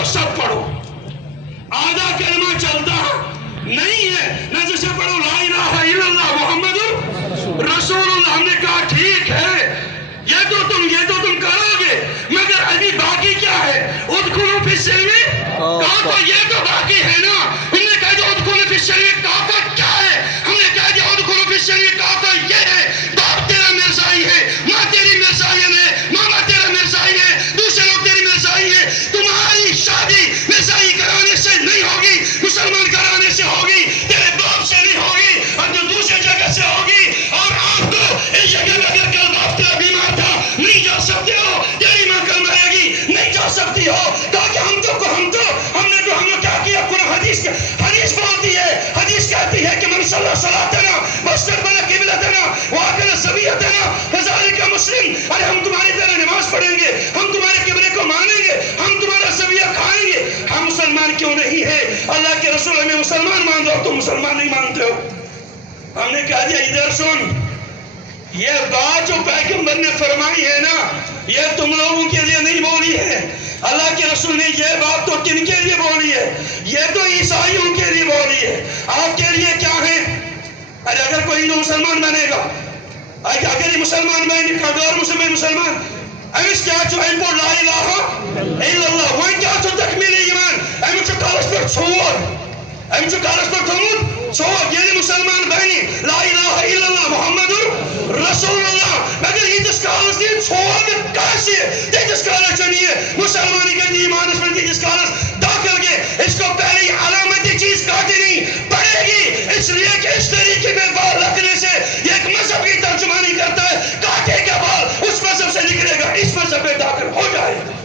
तो सब पढ़ो। आधा कलमा चलता नहीं है, नजर से पढ़ो ला इलाहा इल्लल्लाह मुहम्मदुर रसूलुल्लाह। हमने कहा ठीक है, ये तो तुम करोगे, मगर अभी बाकी क्या है? उदखुलू फिस्सिल्मी, कहा तो ये तो बाकी है ना। हमने कहा जो उदखुलू फिस्सिल्मी, कहा तो क्या है? हमने कहा जो उदखुलू फिस्सिल्मी, कहा तो ये है, बाप तेरा मिर्जाई है, माँ तेरी मिर्जाइन है, मामा तेरा मिर्जाई है, दूसरे लोग तेरी मिर्जाई है। तुम्हारी शादी मिर्जाई कराने से नहीं होगी, मुसलमान कराने से होगी, तेरे बाप से नहीं होगी, और जो दूसरे जगह से होगी। और आपको इस जगह में अगर कल बाप तेरा बीमार था, नहीं जा सकते हो, तेरी माँ कल मरेगी, नहीं जा सकती हो। कहा कि हमने क्या किया? हदीस बोलती है, हदीस कहती है कि मन सल्ला सलातना वस्तकबला क़िबलतना व अकला ज़बियतना फ़ज़ालिका मुस्लिम। अरे हम तुम्हारी तरह नमाज पढ़ेंगे, हम तुम्हारे क़िबले को मानेंगे, हम तुम्हारा ज़बिया खाएंगे। हम मुसलमान क्यों नहीं है? अल्लाह के रसूल हमें मुसलमान मान दो, तुम मुसलमान नहीं मानते हो। हमने कहा दिया इधर सुन, ये बात जो पैगंबर ने फरमाई है ना, ये तुम लोगों के लिए नहीं बोली है। अल्लाह के रसूल ने ये बात तो किनके लिए बोली है? ये तो ईसाइयों के लिए बोली है। आपके लिए क्या है? अरे अगर कोई हिंदू मुसलमान बनेगा, अगर ये मुसलमान बनेगा, गैर मुसलमान अमिस क्या चो इनको ला इलाहा इल्लल्लाह वो क्या चो तकमील ईमान अमिस चो कालस पर छोड़, अमिस चो कालस पर छोड़ ये मुसलमान बनी ला इलाहा इल्लल्लाह मुहम्मदुर रसूलुल्लाह। मगर ये जिस कालस ने छोड़ के कैसे ये जिस कालस चनिए मुसलमानी के ईमान में जिस कालस दाखिल के इसको पहले अलामती चीज काटनी पड़ेगी, इसलिए कि इस तरीके में बाल रखने से एक मजहब की तर्जुमानी करता है, काटेगा बाल उस मजहब से निकलेगा, इस मजहब में दाखिल हो जाएगा।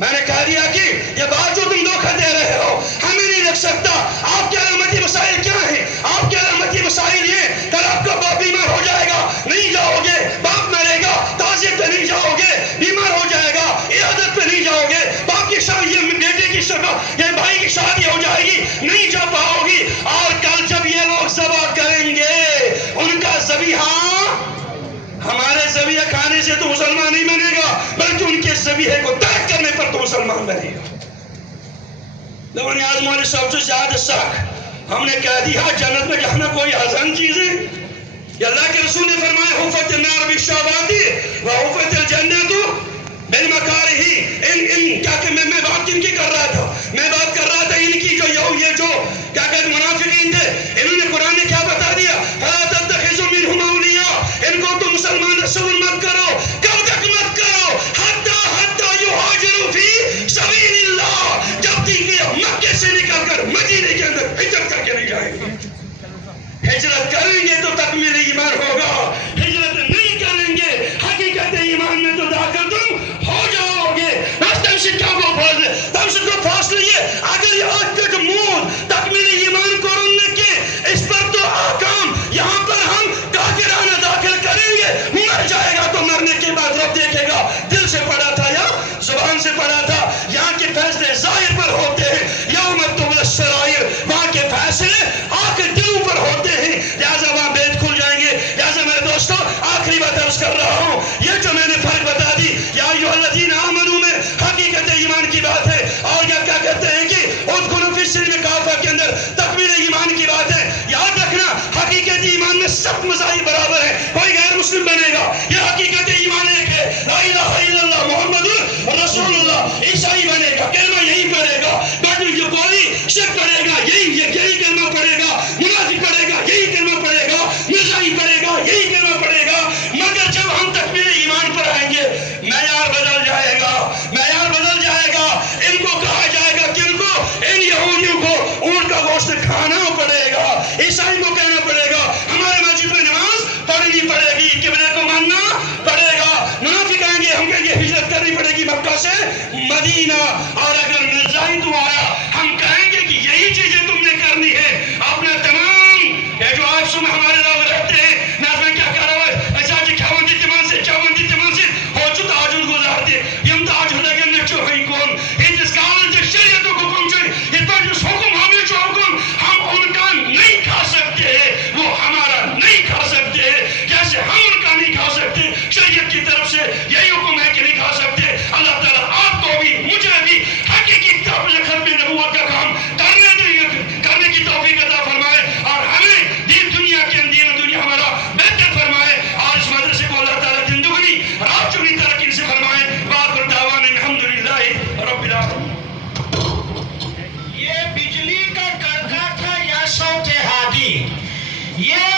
मैंने कह दिया कि ये बात जो तुम धोखा दे रहे हो हमें नहीं लग सकता। आपके अलामती मसाइल क्या है? आपके अलामती मसाइल ये, कल आपका बाप बीमार हो जाएगा, नहीं जाओगे, बाप मरेगा, ताज़ियत पे नहीं जाओगे, बीमार हो जाएगा, इयादत पे नहीं जाओगे, बाप की शादी, बेटे की शादी, ये भाई की शादी हो जाएगी, नहीं जा पाओगी। और कल जब ये लोग ज़बह करेंगे, उनका ज़बीहा हमारे ज़बीहा खाने से तो मुसलमान नहीं बनेगा, बल्कि उनके ज़बीहे को तर्क करने पर तो मुसलमान बनेगा। लेकिन आज़माने सबसे ज्यादा सख्त हमने कह दिया जन्नत में जाना कोई आसान चीज है? अल्लाह के रसूल ने फरमाया हुफ़्फ़त अन्नार बिश्शहवाति व हुफ़्फ़त जन्नतु बिलमकारिही। इन क्या कि मैं बात किनकी कर रहा था? मैं बात कर रहा था इनकी जो ये जो क्या कहते मुनाफिकीन थे। इन्होंने कुरान ने क्या बता दिया? फला तत्तखिज़ू मिनहुम औलिया, इनको तो मुसलमान रसूल मत करो। कब तक मत करो? हत्ता युहाजिरू फी सबीलिल्लाह, जब तक ये मक्के से निकलकर मदीने के अंदर हिजरत करके नहीं जाएंगे। हिजरत करेंगे तो तकमील ईमान होगा, हिजरत नहीं करेंगे हकीकत ईमान में तो दाखिल तुम हो जाओगे। बस तब से क्या वो फासले, तब से तो फासले ये अगर ये आज मूल तकमील ईमान को रोने के इस पर तो आकाम यहाँ पर हम काफिराना दाखिल करेंगे, मर जाएगा तो मरने के बाद रब देखेगा दिल से पढ़ा था या जुबान से पढ़ा था। यहाँ के फैसले जाहिर पर होते हैं, यौम तुबला सराइर, वहाँ के फैसले आके दिलों पर होते हैं, लिहाजा वहाँ बेद खुल जाएंगे। लिहाजा मेरे दोस्तों आखिरी बात अर्ज कर रहा हूँ, ये जो मैंने फर्क बता दी या अय्युहल्लज़ीना आमनू में हकीकत ईमान की बात है, और या क्या कहते हैं कि उदखुलू फिस्सिल्मी काफ़ा के अंदर तकमील ईमान की बात है। याद रखना हकीकत ईमान में सब मसाइल बराबर है, कोई गैर मुस्लिम बनेगा ये हकीकत ईमान एक है, ला इलाहा इल्लल्लाह मुहम्मदुर रसूलुल्लाह। ईसाई बनेगा कलमा यही पढ़ेगा, बदल जो कोई शिर्क पढ़ेगा यही कलमा पढ़ेगा, मुनाफिक पढ़ेगा यही कलमा पढ़ेगा, मिर्जाई पढ़ेगा यही कलमा पढ़ेगा। मगर जब हम तकमील ईमान पर आएंगे मैयार बदल जाएगा, मैयार बदल जाएगा। इनको कहा जाएगा किनको? इन यहूदियों को ऊंट का गोश्त खाना पड़ेगा, ईसाई को कहना पड़ेगा हमारे मस्जिद में नमाज पढ़नी पड़ेगी, किबले को मानना पड़ेगा। मुनाफिक आएंगे, हम कहेंगे हिजरत करनी पड़ेगी मक्का से मदीना। और अगर मिर्जाई तो आया हम कहेंगे कि यही चीजें तुमने करनी है। अपना तमाम ये जो आज सुबह हमारे लोग रहते हैं, मैं क्या कर रहा हूँ ऐसा कि खावन दी तमाम से हो चुका आजुद गुजारते यम तो आज लगे न जो है कौन ये जिस कारण से शरीयत को पहुंचे ये तो जो हुक्म हमें जो हुक्म हम उनका नहीं खा सकते, वो हमारा नहीं खा सकते, जैसे हम उनका नहीं खा सकते। शरीयत की तरफ से यही हुक्म है कि नहीं खा सकते। अल्लाह ताला आपको भी मुझे भी یہ